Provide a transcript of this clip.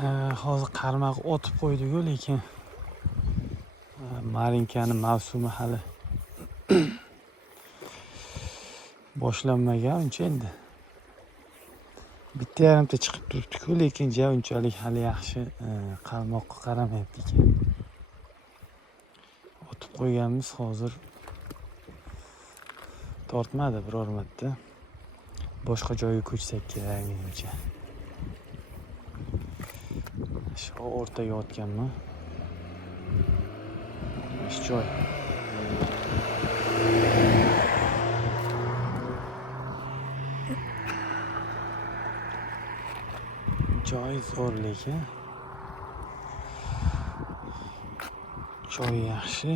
hozir qarmoq otib qo'ydik-ku, lekin marinkani mavsumi hali boshlanmagan uncha endi. Bitta yarimta chiqib turibdi-ku, lekin unchalik hali yaxshi qarmoqqa qaramayapti ekan. Otib qo'yganmiz, hozir tortmadi biror marta. Boshqa joyga ko'chsak kerak menimcha. Shu o'rtaga otganman. Shu joy. Joy zo'r, lekin joy yaxshi.